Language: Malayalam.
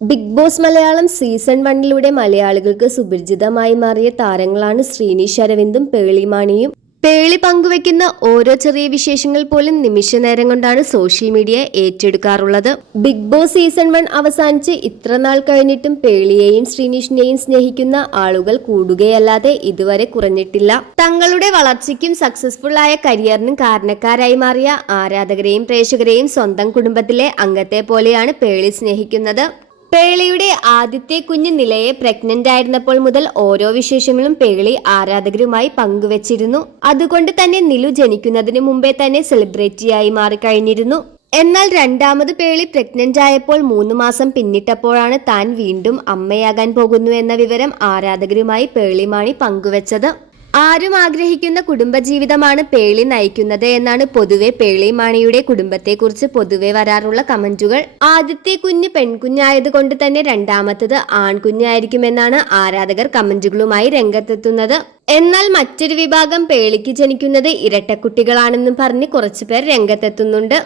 ബിഗ് ബോസ് മലയാളം സീസൺ വണ്ണിലൂടെ മലയാളികൾക്ക് സുപരിചിതമായി മാറിയ താരങ്ങളാണ് ശ്രീനീഷ് അരവിന്ദും പേളിമാണിയും പേളി പങ്കുവെക്കുന്ന ഓരോ ചെറിയ വിശേഷങ്ങൾ പോലും നിമിഷ നേരം കൊണ്ടാണ് സോഷ്യൽ മീഡിയ ഏറ്റെടുക്കാറുള്ളത്. ബിഗ് ബോസ് സീസൺ വൺ അവസാനിച്ച് ഇത്ര നാൾ കഴിഞ്ഞിട്ടും പേളിയെയും ശ്രീനിഷിനെയും സ്നേഹിക്കുന്ന ആളുകൾ കൂടുകയല്ലാതെ ഇതുവരെ കുറഞ്ഞിട്ടില്ല. തങ്ങളുടെ വളർച്ചയ്ക്കും സക്സസ്ഫുൾ ആയ കരിയറിനും കാരണക്കാരായി മാറിയ ആരാധകരെയും പ്രേക്ഷകരെയും സ്വന്തം കുടുംബത്തിലെ അംഗത്തെ പോലെയാണ് പേളി സ്നേഹിക്കുന്നത്. പേളിയുടെ ആദ്യത്തെ കുഞ്ഞ് നിലയെ പ്രഗ്നന്റ് ആയിരുന്നപ്പോൾ മുതൽ ഓരോ വിശേഷങ്ങളും പേളി ആരാധകരുമായി പങ്കുവച്ചിരുന്നു. അതുകൊണ്ട് തന്നെ നിലു ജനിക്കുന്നതിന് മുമ്പേ തന്നെ സെലിബ്രിറ്റിയായി മാറിക്കഴിഞ്ഞിരുന്നു. എന്നാൽ രണ്ടാമത് പേളി പ്രഗ്നന്റ് ആയപ്പോൾ മൂന്ന് മാസം പിന്നിട്ടപ്പോഴാണ് താൻ വീണ്ടും അമ്മയാകാൻ പോകുന്നു എന്ന വിവരം ആരാധകരുമായി പേളിമാണി പങ്കുവച്ചത്. ആരും ആഗ്രഹിക്കുന്ന കുടുംബജീവിതമാണ് പേളി നയിക്കുന്നത് എന്നാണ് പൊതുവെ പേളി മാണിയുടെ കുടുംബത്തെക്കുറിച്ച് പൊതുവെ വരാറുള്ള കമന്റുകൾ. ആദ്യത്തെ കുഞ്ഞ് പെൺകുഞ്ഞായതുകൊണ്ട് തന്നെ രണ്ടാമത്തത് ആൺകുഞ്ഞായിരിക്കുമെന്നാണ് ആരാധകർ കമന്റുകളുമായി രംഗത്തെത്തുന്നത്. എന്നാൽ മറ്റൊരു വിഭാഗം പേളിക്ക് ജനിക്കുന്നത് ഇരട്ടക്കുട്ടികളാണെന്നും പറഞ്ഞ് കുറച്ചുപേർ രംഗത്തെത്തുന്നുണ്ട്.